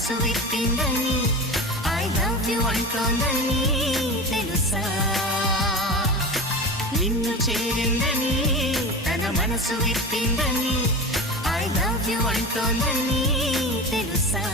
మనసు విప్పిందని I love you అంటోందని తెలుసా నిన్ను చేరిందని తన మనసు విప్పిందని ఐ లవ్ యు అంటోందని తెలుసా